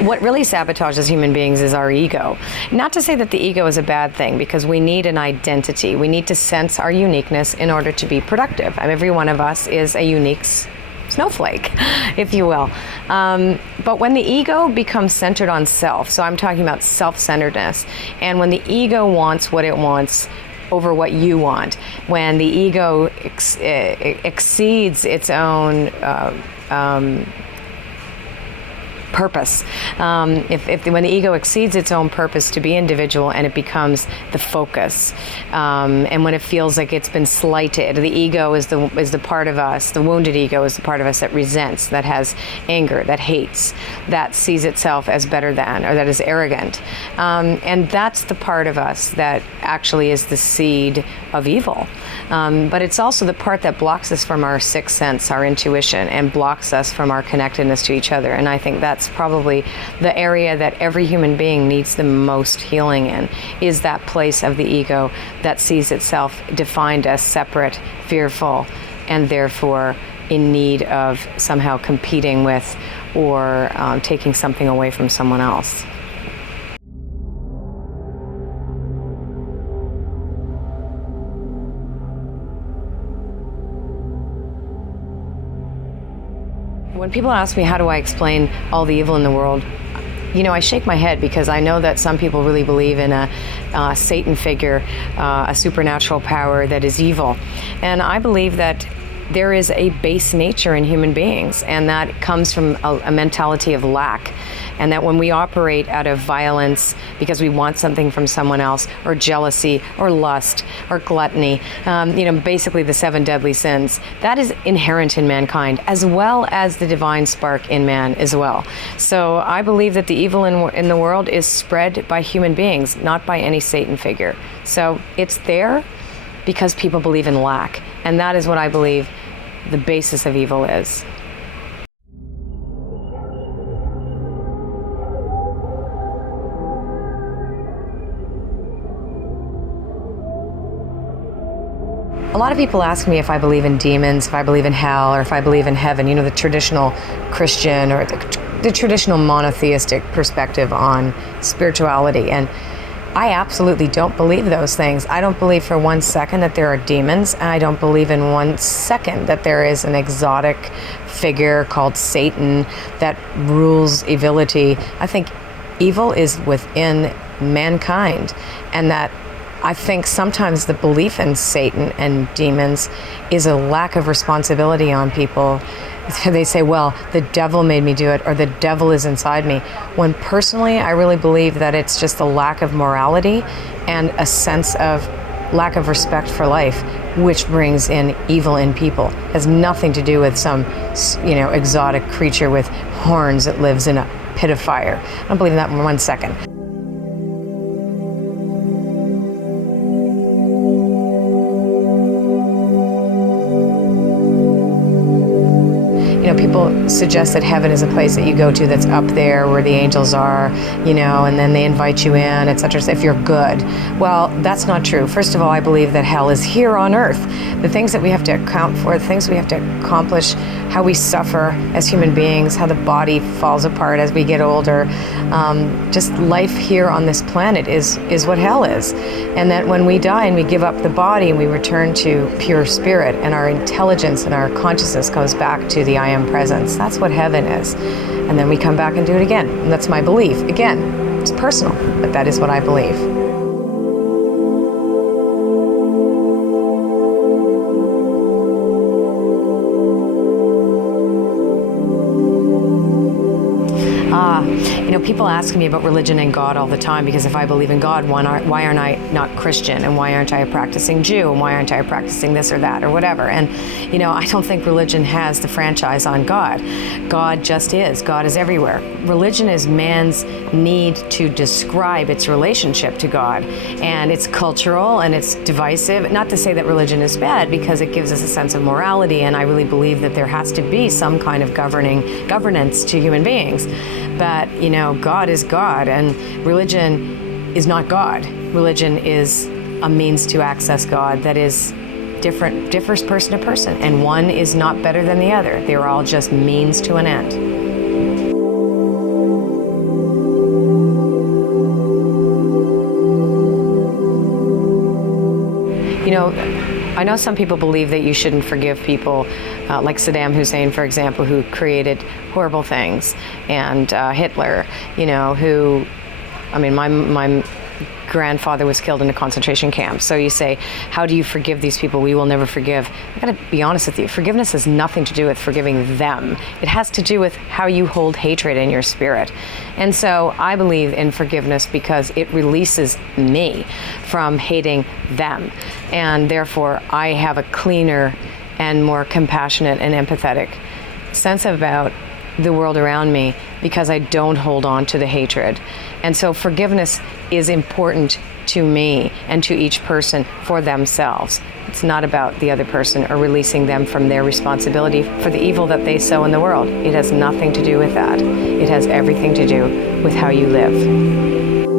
What really sabotages human beings is our ego. Not to say that the ego is a bad thing, because we need an identity. We need to sense our uniqueness in order to be productive. Every one of us is a unique snowflake, if you will. But when the ego becomes centered on self, so I'm talking about self-centeredness, and when the ego wants what it wants over what you want, when the ego exceeds its own purpose. When the ego exceeds its own purpose to be individual and it becomes the focus, and when it feels like it's been slighted, the ego is the part of us, the wounded ego is the part of us that resents, that has anger, that hates, that sees itself as better than, or that is arrogant. And that's the part of us that actually is the seed of evil. But it's also the part that blocks us from our sixth sense, our intuition, and blocks us from our connectedness to each other. And I think that's probably the area that every human being needs the most healing in, is that place of the ego that sees itself defined as separate, fearful, and therefore in need of somehow competing with or taking something away from someone else. When people ask me how do I explain all the evil in the world, I shake my head, because I know that some people really believe in a Satan figure, a supernatural power that is evil. And I believe that there is a base nature in human beings, and that comes from a mentality of lack. And that when we operate out of violence because we want something from someone else, or jealousy, or lust, or gluttony, basically the 7 deadly sins, that is inherent in mankind, as well as the divine spark in man as well. So I believe that the evil in the world is spread by human beings, not by any Satan figure. So it's there because people believe in lack. And that is what I believe the basis of evil is. A lot of people ask me if I believe in demons, if I believe in hell, or if I believe in heaven, the traditional Christian or the traditional monotheistic perspective on spirituality. And I absolutely don't believe those things. I don't believe for 1 second that there are demons. And I don't believe in 1 second that there is an exotic figure called Satan that rules evility. I think evil is within mankind, and that I think sometimes the belief in Satan and demons is a lack of responsibility on people. They say, well, the devil made me do it, or the devil is inside me. When personally, I really believe that it's just a lack of morality and a sense of lack of respect for life, which brings in evil in people. It has nothing to do with some, exotic creature with horns that lives in a pit of fire. I don't believe in that in 1 second. People suggest that heaven is a place that you go to that's up there where the angels are, and then they invite you in, etc. If you're good. Well, that's not true. First of all, I believe that hell is here on earth. The things that we have to account for, the things we have to accomplish, how we suffer as human beings, how the body falls apart as we get older, just life here on this planet is what hell is. And that when we die and we give up the body and we return to pure spirit, and our intelligence and our consciousness goes back to the I am presence, that's what heaven is. And then we come back and do it again. And that's my belief. Again, it's personal, but that is what I believe. People ask me about religion and God all the time, because if I believe in God, why aren't I not Christian? And why aren't I a practicing Jew? And why aren't I practicing this or that or whatever? And, I don't think religion has the franchise on God. God just is. God is everywhere. Religion is man's need to describe its relationship to God. And it's cultural and it's divisive. Not to say that religion is bad, because it gives us a sense of morality. And I really believe that there has to be some kind of governance to human beings. But, God is God, and religion is not God. Religion is a means to access God that is differs person to person, and one is not better than the other. They're all just means to an end. I know some people believe that you shouldn't forgive people, like Saddam Hussein, for example, who created horrible things, and Hitler, who, my grandfather was killed in a concentration camp. So you say, how do you forgive these people we will never forgive? I gotta be honest with you, forgiveness has nothing to do with forgiving them. It has to do with how you hold hatred in your spirit. And so I believe in forgiveness because it releases me from hating them. And therefore I have a cleaner and more compassionate and empathetic sense about the world around me because I don't hold on to the hatred. And so forgiveness is important to me and to each person for themselves. It's not about the other person or releasing them from their responsibility for the evil that they sow in the world. It has nothing to do with that. It has everything to do with how you live.